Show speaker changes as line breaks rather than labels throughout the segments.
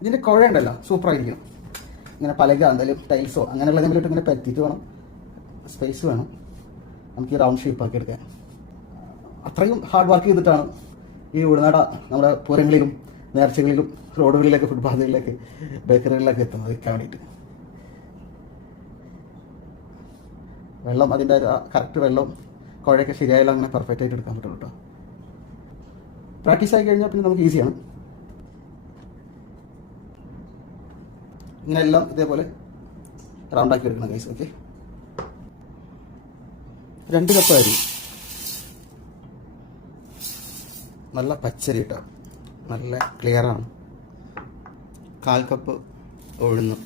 ഇതിന്റെ കുഴയുണ്ടല്ലോ സൂപ്പറായിരിക്കും ഇങ്ങനെ പലക എന്തായാലും ടൈൽസോ അങ്ങനെയുള്ള എന്തെങ്കിലും ഇങ്ങനെ പറ്റിയിട്ട് വേണം. സ്പേസ് വേണം. നമുക്ക് ഈ റൗണ്ട് ഷേപ്പ് ആക്കി എടുക്കാൻ. അത്രയും ഹാർഡ് വർക്ക് ചെയ്തിട്ടാണ് ഈ ഉൾനാട നമ്മുടെ പൂരങ്ങളിലും നേർച്ചകളിലും റോഡുകളിലൊക്കെ ഫുട്പാത്തുകളിലേക്ക് ബേക്കറികളിലൊക്കെ എത്തുന്നത് വിൽക്കാൻ വേണ്ടിയിട്ട്. വെള്ളം അതിന്റെ കറക്റ്റ് വെള്ളം കുഴയൊക്കെ ശരിയായാലും അങ്ങനെ പെർഫെക്റ്റ് ആയിട്ട് എടുക്കാൻ പറ്റുള്ളൂ കേട്ടോ പ്രാക്ടീസ് ആയി കഴിഞ്ഞാൽ പിന്നെ നമുക്ക് ഈസിയാണ് ഇങ്ങനെ എല്ലാം ഇതേപോലെ റൗണ്ട് ആക്കി എടുക്കണം ഗൈസ് ഓക്കെ രണ്ട് കപ്പ് അരി. നല്ല പച്ചരി കേട്ടോ നല്ല ക്ലിയറാണ് കാൽ കപ്പ് ഉഴുന്ന്.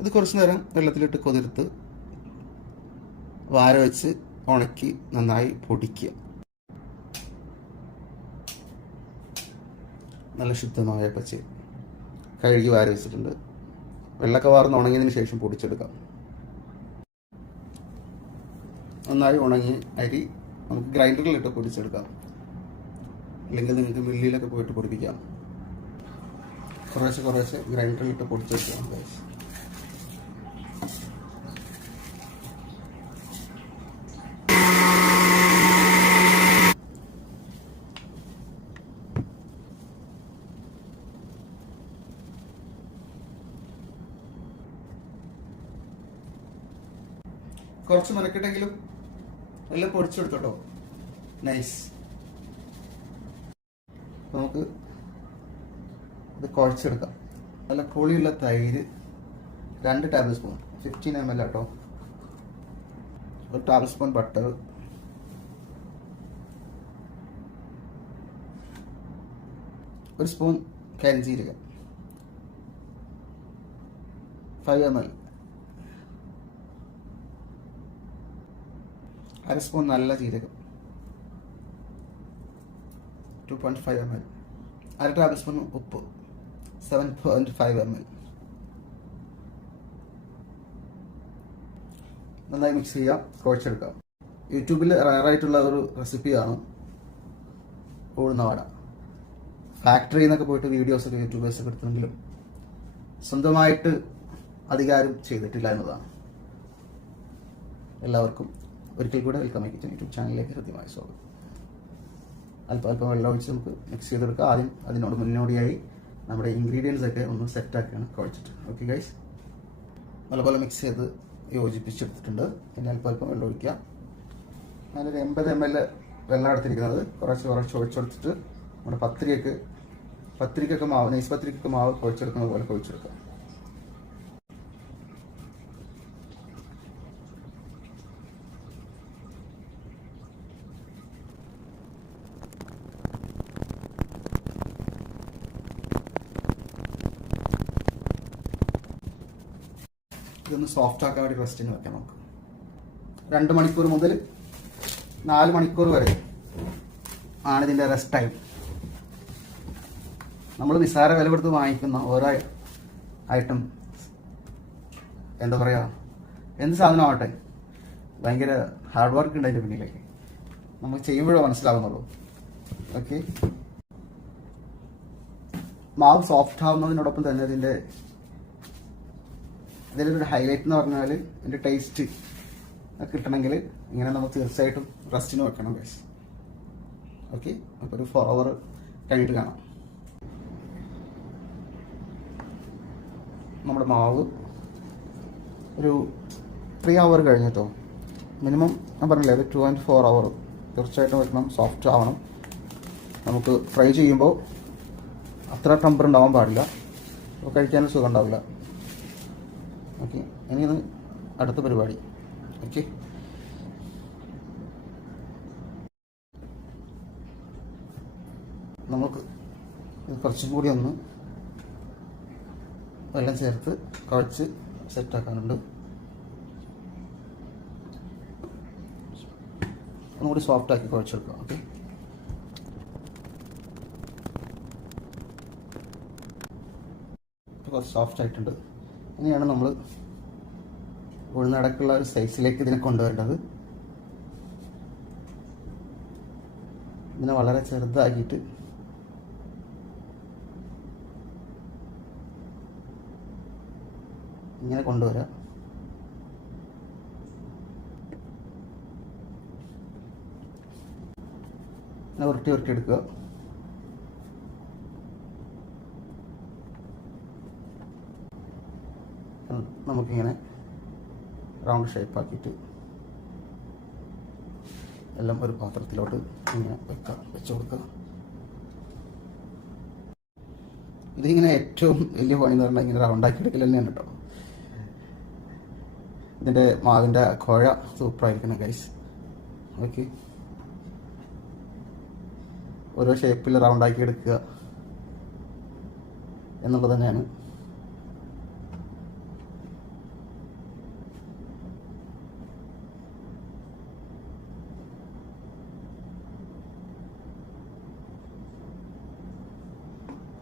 ഇത് കുറച്ച് നേരം വെള്ളത്തിലിട്ട് കൊതിർത്ത് വാര വെച്ച് ഉണക്കി നന്നായി പൊടിക്കുക. നല്ല ശുദ്ധമായ പച്ചരി. കഴുകി വാര വെച്ചിട്ടുണ്ട്. വെള്ളമൊക്കെ വാർന്ന് ഉണങ്ങിയതിന് ശേഷം പൊടിച്ചെടുക്കാം. നന്നായി ഉണങ്ങി അരി നമുക്ക് ഗ്രൈൻഡറിലിട്ട് പൊടിച്ചെടുക്കാം. അല്ലെങ്കിൽ നിങ്ങൾക്ക് മില്ലിലൊക്കെ പോയിട്ട് പൊടിപ്പിക്കാം. കുറേശ്ശെ കുറേശ്ശെ ഗ്രൈൻഡറിലിട്ട് പൊടിച്ചെടുക്കാം കുറച്ച് മെനക്കെട്ടെങ്കിലും എല്ലാം പൊടിച്ചെടുത്തോട്ടോ. നൈസ് നമുക്ക് ഇത് കുഴച്ചെടുക്കാം. നല്ല പുളിയുള്ള തൈര് രണ്ട് tablespoon fifteen M L കേട്ടോ ഒരു ടേബിൾ സ്പൂൺ ബട്ടർ ഒരു സ്പൂൺ കരിഞ്ജീരകം ഫൈവ് എം എൽ അര സ്പൂൺ നല്ല ജീരകം. Two point five M L അര ടേബിൾ സ്പൂൺ ഉപ്പ്. Seven point five M L നന്നായി മിക്സ് ചെയ്യാം കുഴച്ചെടുക്കാം. യൂട്യൂബിൽ റയറായിട്ടുള്ള ഒരു റെസിപ്പിയാണ് ഉഴുന്ന വട. ഫാക്ടറിയിൽ നിന്നൊക്കെ പോയിട്ട് വീഡിയോസൊക്കെ യൂട്യൂബേഴ്സൊക്കെ എടുത്തെങ്കിലും സ്വന്തമായിട്ട് അധികാരം ചെയ്തിട്ടില്ല എന്നതാണ്. എല്ലാവർക്കും ഒരിക്കൽ കൂടെ വെൽക്കം കിച്ചൻ യൂട്യൂബ് ചാനലിലേക്ക് ഹൃദ്യമായ സ്വാഗതം. അല്പം അല്പം വെള്ളം ഒഴിച്ച് നമുക്ക് മിക്സ് ചെയ്തെടുക്കുക ആദ്യം അതിനോട് മുന്നോടിയായി നമ്മുടെ ഇൻഗ്രീഡിയൻസ് ഒക്കെ ഒന്ന് സെറ്റാക്കിയാണ് കുഴച്ചിട്ട്. ഓക്കെ ഗൈസ് നല്ലപോലെ മിക്സ് ചെയ്ത് യോജിപ്പിച്ചെടുത്തിട്ടുണ്ട്. പിന്നെ അല്പം അല്പം വെള്ളം ഒഴിക്കുക ഞാനൊരു എൺപത് എം എൽ വെള്ളം എടുത്തിരിക്കുന്നത്. കുറച്ച് കുറച്ച് ഒഴിച്ചെടുത്തിട്ട് നമ്മുടെ പത്രികയ്ക്ക് പത്തിരിക്കൊക്കെ മാവ് നൈസ് പത്തിരിക്കൊക്കെ മാവ് കുഴച്ചെടുക്കുന്നത് പോലെ കുഴച്ചെടുക്കുക ഇതൊന്ന് സോഫ്റ്റ് ആക്കാൻ വേണ്ടി റെസ്റ്റിന് വെക്കാം നമുക്ക്. രണ്ട് മണിക്കൂർ മുതൽ നാല് മണിക്കൂർ വരെ ആണ് ഇതിന്റെ റെസ്റ്റ് ടൈം നമ്മൾ നിസ്സാര വില കൊടുത്ത് വാങ്ങിക്കുന്ന ഓരോ ഐറ്റം എന്താ പറയുക എന്ത് സാധനമാവട്ടെ ഭയങ്കര ഹാർഡ് വർക്ക് ഉണ്ട് അതിന്റെ പിന്നിലേക്ക്. നമ്മൾ ചെയ്യുമ്പോഴേ മനസ്സിലാവുന്നുള്ളൂ. ഓക്കെ മാവ് സോഫ്റ്റ് ആവുന്നതിനോടൊപ്പം തന്നെ ഇതിന്റെ ഇതിലൊരു ഹൈലൈറ്റ് എന്ന് പറഞ്ഞാൽ ഇതിന്റെ ടേസ്റ്റ് കിട്ടണമെങ്കിൽ ഇങ്ങനെ നമ്മൾ തീർച്ചയായിട്ടും റെസ്റ്റിന് വെക്കണം ഗൈസ് ഓക്കെ അപ്പോൾ ഒരു ഫോർ അവർ കഴിഞ്ഞിട്ട് കാണാം. നമ്മുടെ മാവ് ഒരു ത്രീ അവർ കഴിഞ്ഞിട്ടോ? മിനിമം ഞാൻ പറഞ്ഞില്ലേ ഒരു ടു ആൻഡ് ഫോർ അവർ തീർച്ചയായിട്ടും വെക്കണം സോഫ്റ്റ് ആവണം. നമുക്ക് ഫ്രൈ ചെയ്യുമ്പോൾ അത്ര ടെമ്പർ ഉണ്ടാവാൻ പാടില്ല. അപ്പോൾ കഴിക്കാനും സുഖം ഉണ്ടാവില്ല. ഓക്കെ ഇനി ഇത് അടുത്ത പരിപാടി. ഓക്കെ. നമുക്ക് ഇത് കുറച്ചും കൂടി ഒന്ന് വെള്ളം ചേർത്ത് കുഴച്ച് സെറ്റാക്കാനുണ്ട്. ഒന്നുകൂടി സോഫ്റ്റ് ആക്കി കുഴച്ചെടുക്കാം ഓക്കെ. കുറച്ച് സോഫ്റ്റ് ആയിട്ടുണ്ട് ഇങ്ങനെയാണ് നമ്മൾ ഉൾനടക്കുള്ള ഒരു സൈസിലേക്ക് ഇതിനെ കൊണ്ടുവരേണ്ടത്. ഇതിനെ വളരെ ചെറുതാക്കിയിട്ട് ഇങ്ങനെ കൊണ്ടുവരാം. ഉരുട്ടി ഉരുട്ടി എടുക്കുക. നമുക്കിങ്ങനെ റൗണ്ട് ഷേപ്പ് ആക്കിയിട്ട് എല്ലാം ഒരു പാത്രത്തിലോട്ട് ഇങ്ങനെ വെക്കാം വെച്ച് കൊടുക്കുക. ഇതിങ്ങനെ ഏറ്റവും വലിയ പണി എന്ന് പറഞ്ഞാൽ ഇങ്ങനെ റൗണ്ടാക്കി എടുക്കൽ തന്നെയാണ് കേട്ടോ. ഇതിന്റെ മാവിന്റെ കുഴ സൂപ്പറായിരിക്കണം ഗൈസ് ഓക്കെ ഓരോ ഷേപ്പിൽ റൗണ്ടാക്കി എടുക്കുക എന്നുള്ളത് തന്നെയാണ്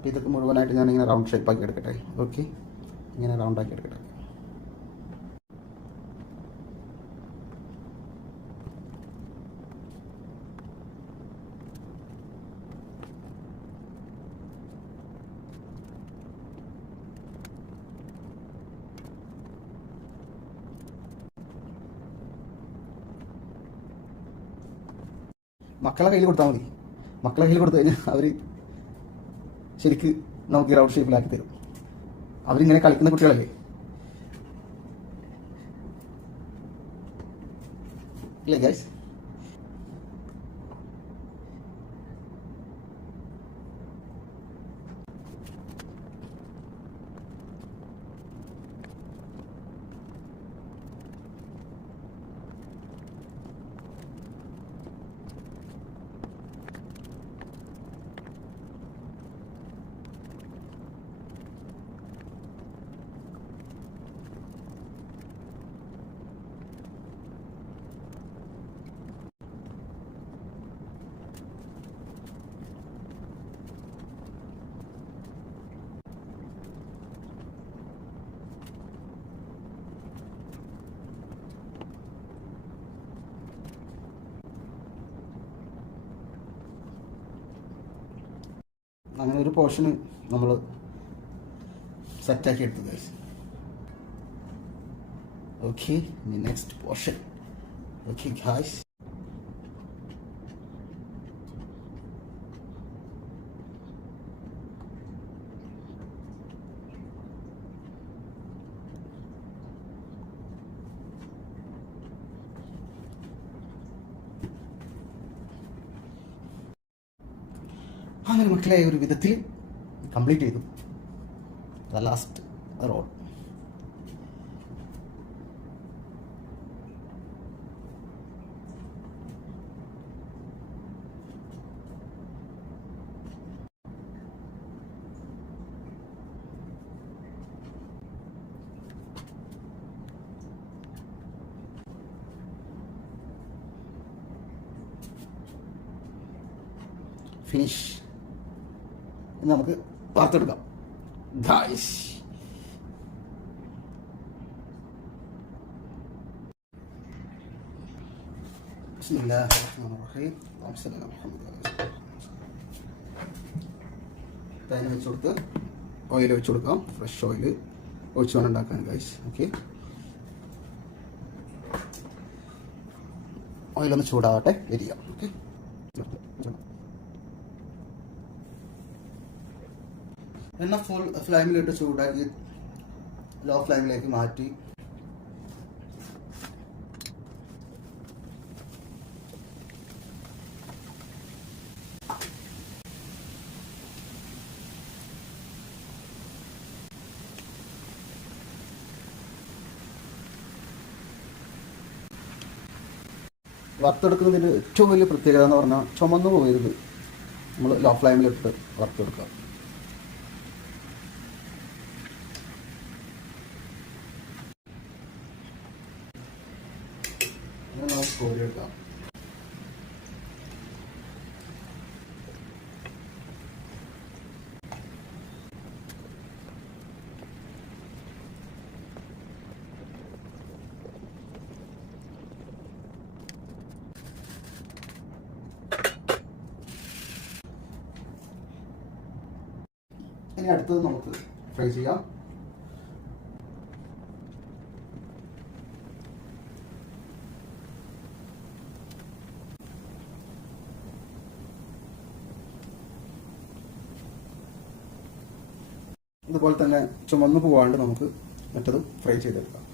അപ്പോൾ ഇതൊക്കെ മുഴുവനായിട്ട് ഞാനിങ്ങനെ റൗണ്ട് ഷേപ്പ് ആക്കി എടുക്കട്ടെ. ഓക്കെ ഇങ്ങനെ റൗണ്ട് ആക്കി എടുക്കട്ടെ. മക്കളെ കയ്യിൽ കൊടുത്താൽ മതി. മക്കളെ കയ്യിൽ കൊടുത്തു കഴിഞ്ഞാൽ അവർ ശരിക്ക് നമുക്ക് റൗണ്ട് ഷേപ്പിലാക്കി തരും. അവരിങ്ങനെ കളിക്കുന്ന കുട്ടികളല്ലേ? ഇല്ല ഗൈസ് അങ്ങനെ ഒരു പോർഷന് നമ്മൾ സെറ്റാക്കി എടുത്തു guys okay next portion okay guys മക്കളെ ഒരു വിധത്തിൽ കംപ്ലീറ്റ് ചെയ്തു. ദ ലാസ്റ്റ് റോൾ ഫിനിഷ് ഇനി നമുക്ക് വാർത്തെടുക്കാം ഗായ്സ് بسم الله الرحمن الرحيم اللهم صل على محمد وعلى آله وصحبه പാൻ വെച്ച് കൊടുത്ത് ഓയിൽ വെച്ച് കൊടുക്കാം ഫ്രഷ് ഓയിൽ ഒഴിച്ചുകൊണ്ട് ഉണ്ടാക്കാൻ ഗൈസ് ഓക്കെ ഓയിലൊന്ന് ചൂടാവട്ടെ വരിക ഓക്കെ എണ്ണ ഫുൾ ഫ്ലെയിമിലിട്ട് ചൂടാക്കി ലോ ഫ്ലൈമിലേക്ക് മാറ്റി. വറുത്തെടുക്കുന്നതിന്റെ ഏറ്റവും വലിയ പ്രത്യേകത എന്ന് പറഞ്ഞാൽ ചുമന്നു പോകരുത് നമ്മൾ ലോ ഫ്ലെയിമിലിട്ട് വറുത്തെടുക്കുക. നമുക്ക് കോരിയെടുക്കാം ഇനി അടുത്തത് നമുക്ക് ഫ്രൈ ചെയ്യാം. അതുപോലെ തന്നെ ചുമന്നു പോവാണ്ട് നമുക്ക് മറ്റതും ഫ്രൈ ചെയ്തെടുക്കാം.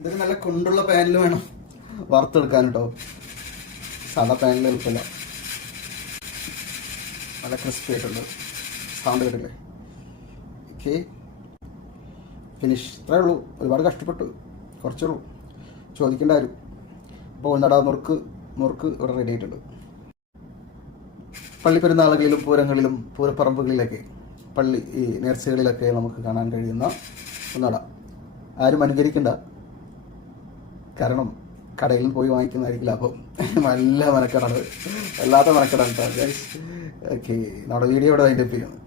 ഇതൊരു നല്ല കൊണ്ടുള്ള പാനിൽ വേണം. വറുത്തെടുക്കാൻ കേട്ടോ സാധാ പാനിൽ എളുപ്പമില്ല നല്ല ക്രിസ്പി ആയിട്ടുണ്ട്. സൗണ്ട് കേട്ടില്ലേ ഓക്കെ ഫിനിഷ് ഇത്രേ ഉള്ളൂ. ഒരുപാട് കഷ്ടപ്പെട്ടു. കുറച്ചേ ഉള്ളൂ. ചോദിക്കേണ്ട ആരും അപ്പോൾ ഒന്നടാ നുറുക്ക് നുറുക്ക് ഇവിടെ റെഡി ആയിട്ടുണ്ട്. പള്ളിപ്പെരുന്നാളുകളിലും പൂരങ്ങളിലും പൂരപ്പറമ്പുകളിലൊക്കെ പള്ളി ഈ നേർച്ചകളിലൊക്കെ നമുക്ക് കാണാൻ കഴിയുന്ന ഒന്നട. ആരും അനുകരിക്കണ്ട. കാരണം കടയിൽ പോയി വാങ്ങിക്കുന്നതായിരിക്കും ലാഭം. നല്ല മനക്കടാണ്. വല്ലാത്ത മനക്കടാണ് ഓക്കെ നമ്മുടെ വീഡിയോ ഇവിടെ വൈൻഡപ്പ് ചെയ്യുന്നു.